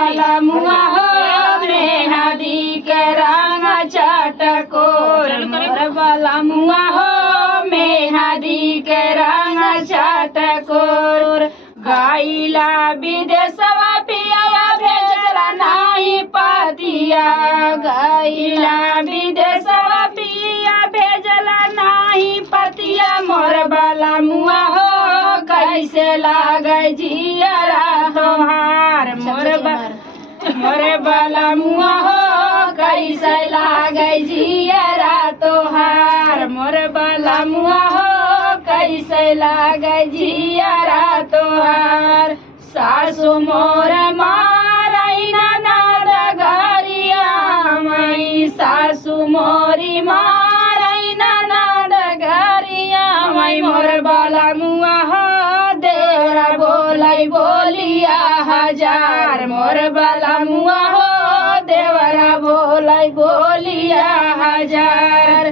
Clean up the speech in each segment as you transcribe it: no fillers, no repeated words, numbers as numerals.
मुआ हो मेहदी के रंग चटकोर मोर वाला मुआ हो मेहदी के रंग चटकोर गईला विदेशवा पिया भेजला नहीं पतिया गईला विदेशवा पिया भेजला नहीं पतिया मोर वाला मुआ हो कैसे लागे जियरा तोहार मोर वाला मुआ हो कैसे लागे जियरा तोहार मोर वाला मुआ हो कैसे लागे जियरा तोहार सासु मोर मारई ननद घरिया मई सासु मोरी मारई ननद घरिया मई मोर वाला मुआ हो देवरा बोलाई बोलिया हजार मोर वाला मुआ हो देवरा बोलाई बोलिया हजार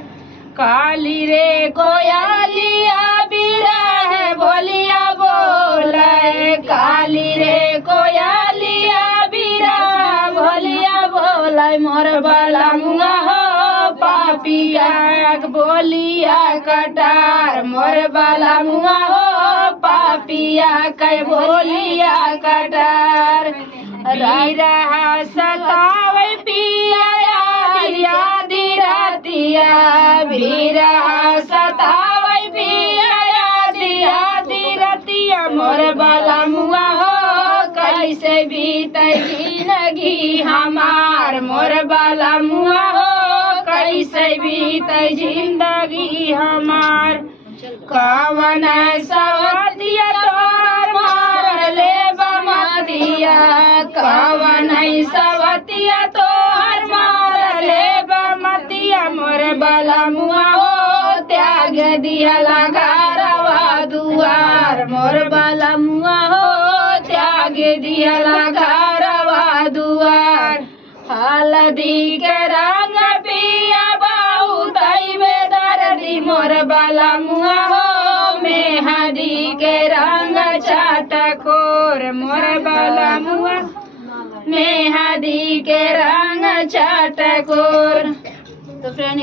काली रे कोयलिया बिरह बोलिया बोले काली रे कोयलिया बिरह बोलिया बोले मोर वाला मुआ हो पापिया बोलिया कटार मोर वाला मुआ हो पापिया कई बोलिया कटार रहा सतावे पिया यादी रातिया रहा सतावे पिया यादी रातिया मोर वाला मुआ हो कैसे बीते जिंदगी हमार मोर वाला मुआ हो कैसे बीते जिंदगी हमार कवन सवतिया तोर मार ले बमतिया कवन सवतिया तोर मार ले बमतिया मोर वाला मुआ हो त्याग दिया घरवा दुआर मोर वाला मुआ हो त्याग दिया घरवा दुआर हल्दी के रंग पिया बहुत बेदर्दी मोर वाला मुआ हो मेहदी के रंग चटकोर मोर वाला मुआ मेहदी के रंग चटकोर। तो फ्रेंड